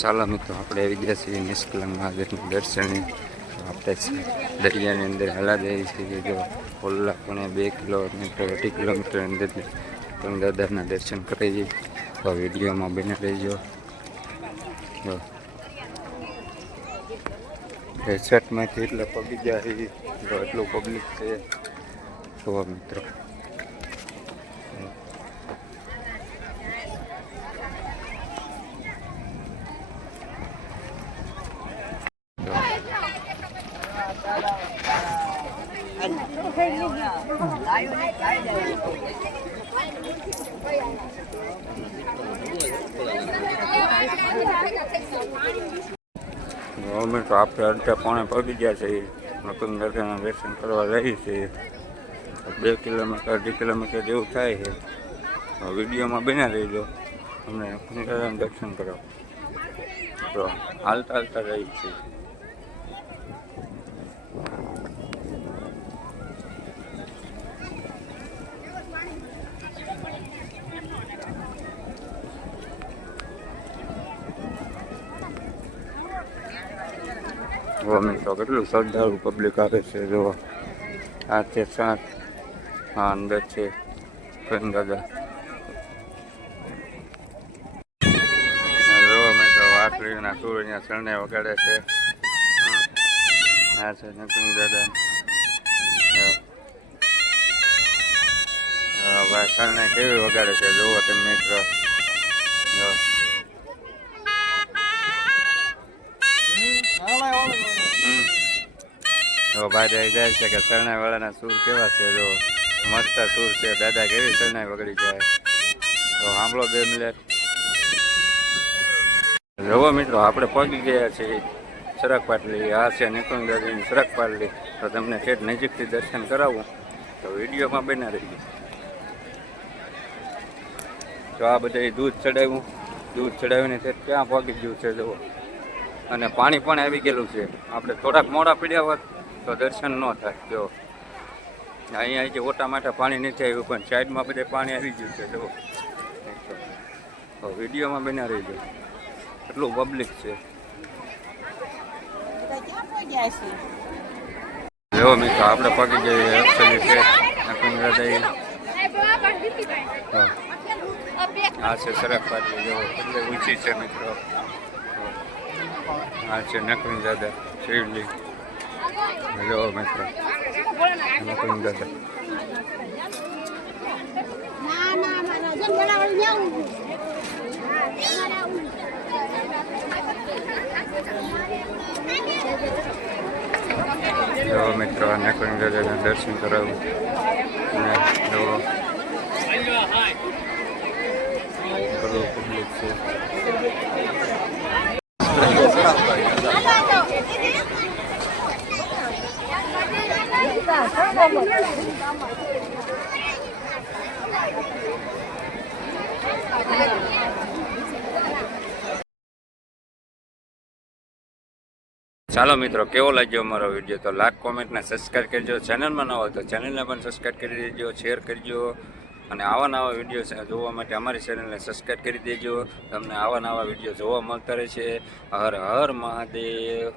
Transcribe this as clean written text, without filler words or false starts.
ચાલો મિત્રો આપણે આવી ગયા છીએ નિષ્કલંક મહાદેવના દર્શને. આપણે દરિયાની અંદર હલા જઈએ છીએ. જો ઓલા પણ 2 કિલોમીટર 2 કિલોમીટર અંદર દાદાના દર્શન કરી. તો વિડીયોમાં બને રહીજો. જો રેસર્ટમાંથી એટલે પગી જાય તો એટલું પબ્લિક છે. તો મિત્રો અમે તો આપણે 2:30 પગી ગયા છે. નકુંગ દાદાના દર્શન કરવા જઈએ છીએ. 2 કિલોમીટર 2.5 કિલોમીટર જેવું થાય છે. વિડીયોમાં બના રહીજો. અમને નકુંગ દાદાના દર્શન કરો. તો હાલતા હાલતા જઈએ છીએ. મિત્રો કેટલું શ્રદ્ધાળુ પબ્લિક આવે છે. જો આ છે સાત, આ અંદર છે દાદા. જો મિત્રો વાસળીના સૂર અહીંયા શરણે વગાડે છે. આ છે નકુંગ દાદા. ભાઈ શરણે કેવી વગાડે છે જુઓ તમે મિત્રો. જો તો ભાઈ જાય છે કે શરણાઈ વાળાના સૂર કેવા છે. જો મસ્ત સૂર છે. દાદા કેવી શરણાઈ વગડી જાય. તો સાંભળો 2 મિનિટ. જોવો મિત્રો આપણે પગી ગયા છીએ સરક પાટલી. આ છે નકુંગ દાદાની સરક પાટલી. તો તમને ઠેઠ નજીકથી દર્શન કરાવું તો વિડીયોમાં બના રહી. તો આ બધા દૂધ ચડાવીને ઠેઠ ક્યાં પગી ગયું છે જુઓ. અને પાણી પણ આવી ગયેલું છે. આપણે થોડાક મોડા પીડ્યા હોત તો દર્શન ન થાય. જો અહીંયા જે ઓટા માટે પાણી નથી આવ્યું પણ સાઈડમાં બધે પાણી આવી ગયું છે. જુઓ તો વિડીયોમાં બના રહી જાય. એટલું પબ્લિક છે. જો મિત્રો આપણે પગી જઈએ એક્ચ્યુઅલી છે નકુંગ દાદા. આ છે સરક પાટલી. જો કેટલી ઊંચી છે મિત્રો. આ છે નકુંગ દાદા શિવલી. જો મિત્રો નકુંગ દાદા. જો મિત્રો નકુંગ દાદાના દર્શન કરાવું. અને જો બધું પબ્લિક છે. ચાલો મિત્રો કેવો લાગ્યો અમારો વિડીયો. તો લાઈક કોમેન્ટ ને સબસ્ક્રાઈબ કરજો. ચેનલમાં ન હોય તો ચેનલને પણ સબસ્ક્રાઈબ કરી દેજો, શેર કરજો. અને આવા નવા વિડીયો જોવા માટે અમારી ચેનલને સબસ્ક્રાઈબ કરી દેજો. તમને આવા નવા વિડીયો જોવા મળતા રહેશે. હર હર મહાદેવ.